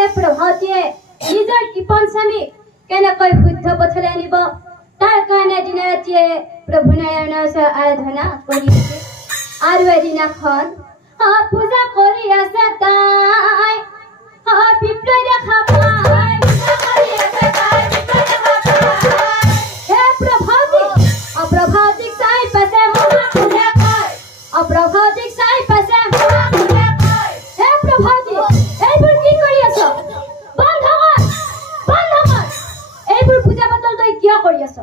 হে প্ৰভাতীয়ে নিজৰ কৃপণ স্বামী কেনেকৈ শুদ্ধ পথলৈ আনিব তাৰ কাৰণে দিনে ৰাতিয়ে প্ৰভু নাৰায়ণৰ ওচৰত আৰাধনা কৰি আছে আৰু এদিনাখন পূজা কৰি আছে তাই বিপ্লৱ দেখা পায় হে প্ৰভাতীক চাই পাইছে অপ্ৰভাতীক চাই পাইছে হে প্ৰভাতী এইবোৰ কি কৰি আছ বন্ধ কৰ এইবোৰ পূজা পাতল তই কিয় কৰি আছ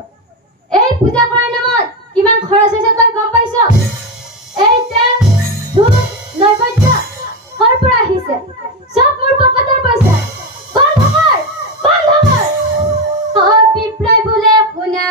এই পূজা কৰাৰ নামত কিমান খৰচ হৈছে তই গম পাইছ এই তেল ধূপ নৈবেদ্য কৰ পৰা আহিছে সব মোৰ পকেটৰ পইচা বন্ধ কৰ বিপ্লৱ বোলে শুনা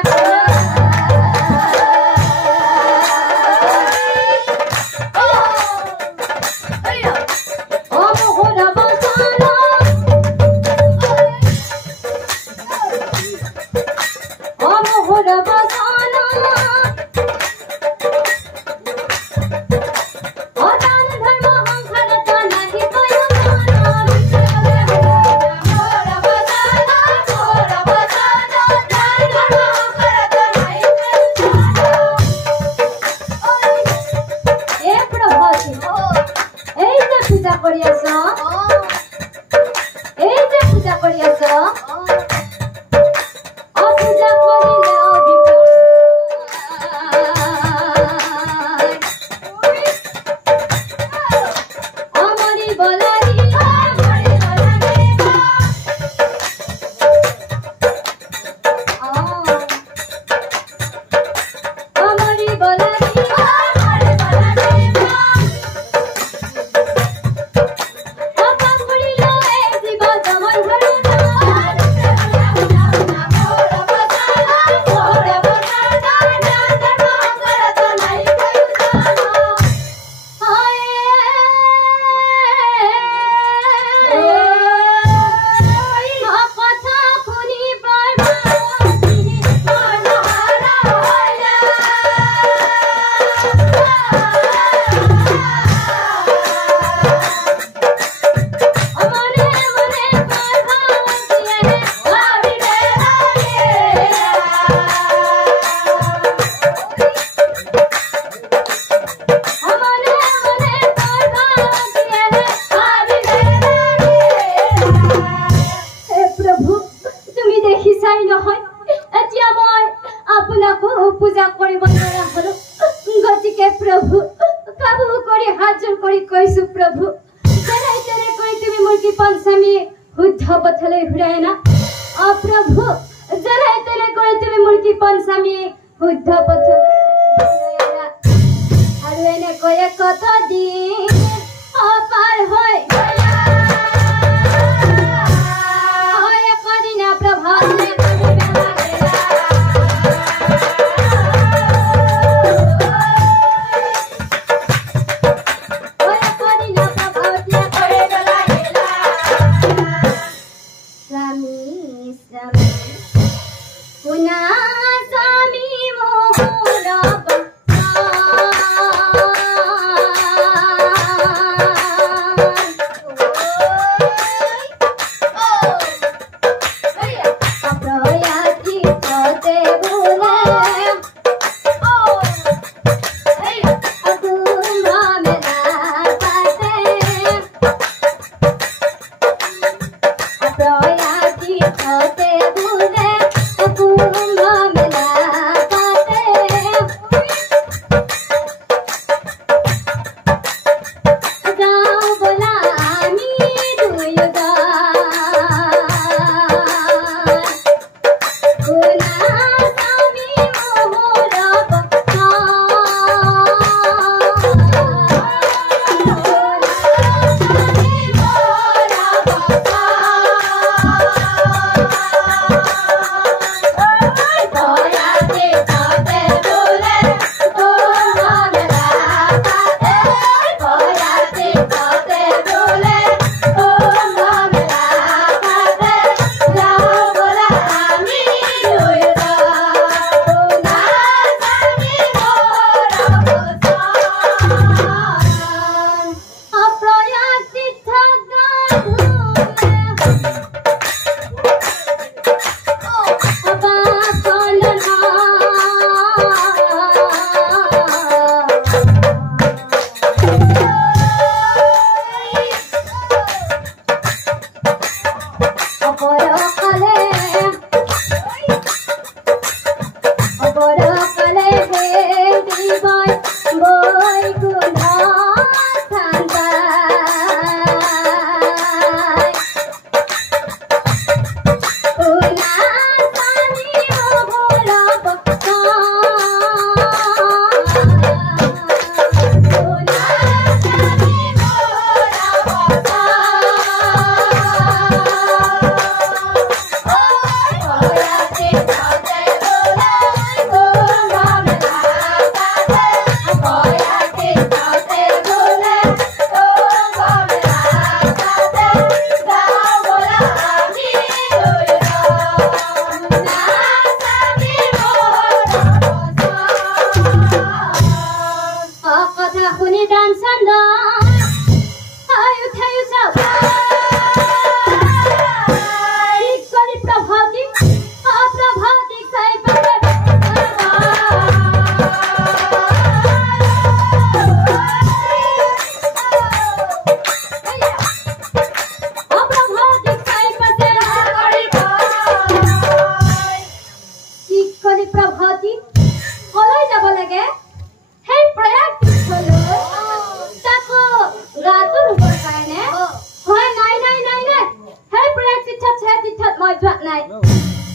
যোৱা নাই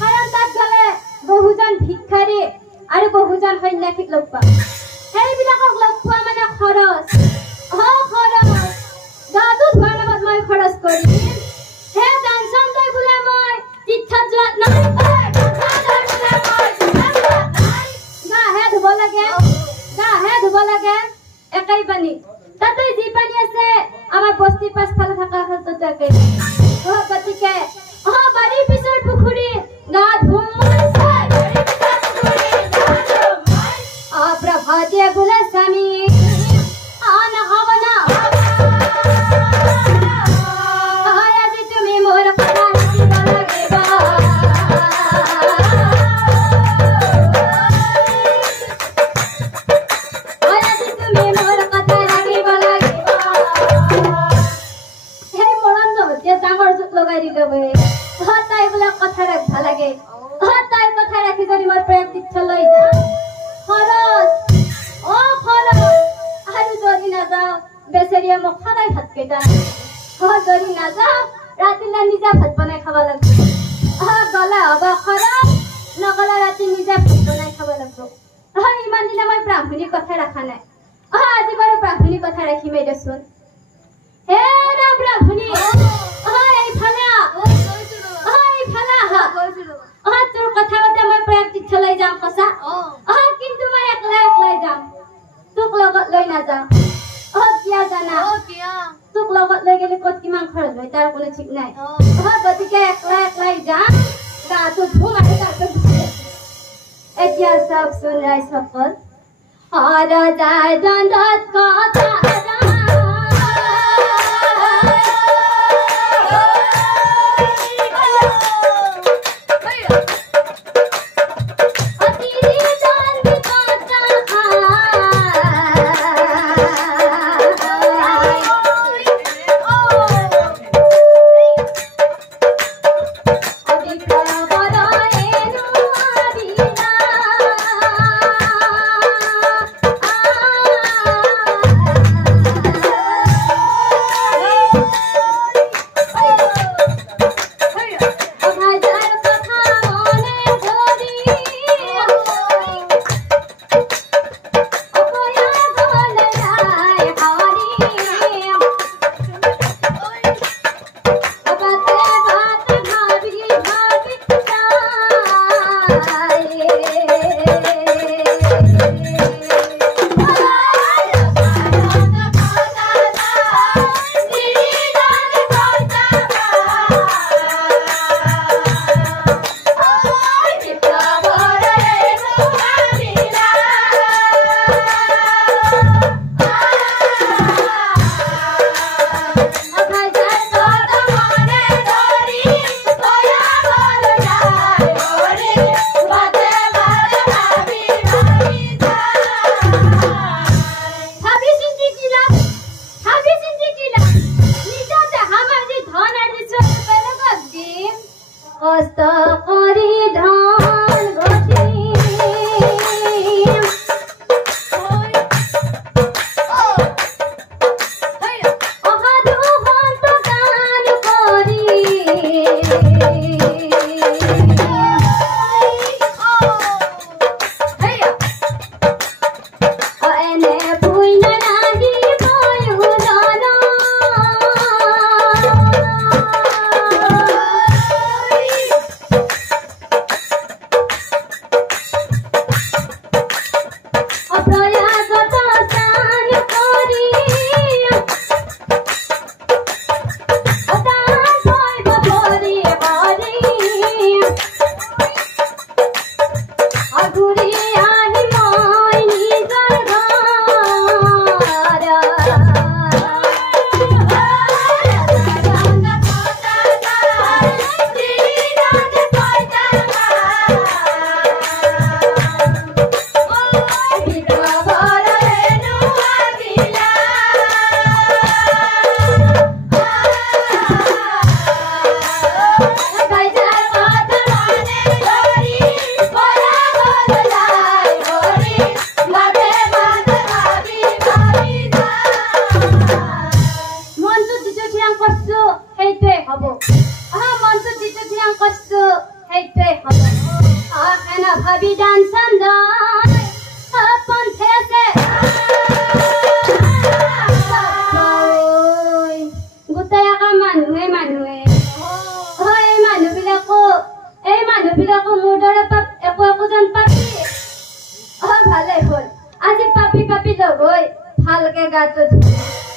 কাৰণ তাত গ'লে বহুজন ভিক্ষাৰী আৰু বহুজন সন্যাসীক লগ পাম সেইবিলাকক লগ পোৱা মানে খৰচ খৰচ গাটো ধোৱাৰ নামত মই খৰচ কৰিম সেই টেনচন লৈ বোলে মই তীৰ্থত যোৱা নাই গাহে ধুব লাগে একেই পানী তাতে যি পানী আছে আমাৰ বস্তিৰ পাছফালে থকা তাতে একেই গতিকে বাৰীৰ পিছৰ পুখুৰী গা ধুম प्रभाते बोले स्वामी आना हवना आया जी तुम्हें मोर कथा नहीं बोलोगे बा आया जी तुम्हें मोर कथा नहीं बोलोगे बा हे मोरन तो जे डांगर जुक लगाई दिले बे ताई बोले कथा राखबा लागे ताई कथा राखि जरि मोर प्रेम तीर्थ लई जा खरच আৰু যদি নাযাওঁ বেচেৰিয়ে মোক সদায় ভাত কেইটা যদি নাযাওঁ ৰাতিলে নিজে ভাত বনাই খাব লাগিব গলে হ'ব খৰচ নগলে ৰাতি নিজে ভাত বনাই খাব লাগিব ইমান দিনে মই ব্ৰাহ্মণীৰ কথা ৰখা নাই আজি বাৰু ব্ৰাহ্মণীৰ কথা ৰাখিমেই দেচোন হে ৰে ব্ৰাহ্মণী এইফালে তোৰ কথা পাতে মই প্ৰয়াগ তীৰ্থলৈ যাম সঁচা কিন্তু মই একলাই যাম তোক লগত লৈ নাযাওঁ কিয় জানা তোক লগত লৈ গেলে ক'ত কিমান খৰচ হয় তাৰ কোনো ঠিক নাই গতিকে একলাই যাম গাটো ধুম আৰু তাৰপিছত এতিয়া চাওকচোন ৰাইজসকল যায় দণ্ডত কথা মানুহবিলাকো মোৰ দৰে একো একো যেন পাপি ভালে হ'ল আজি পাপি লগ হৈ ভালকে গাটো ধুই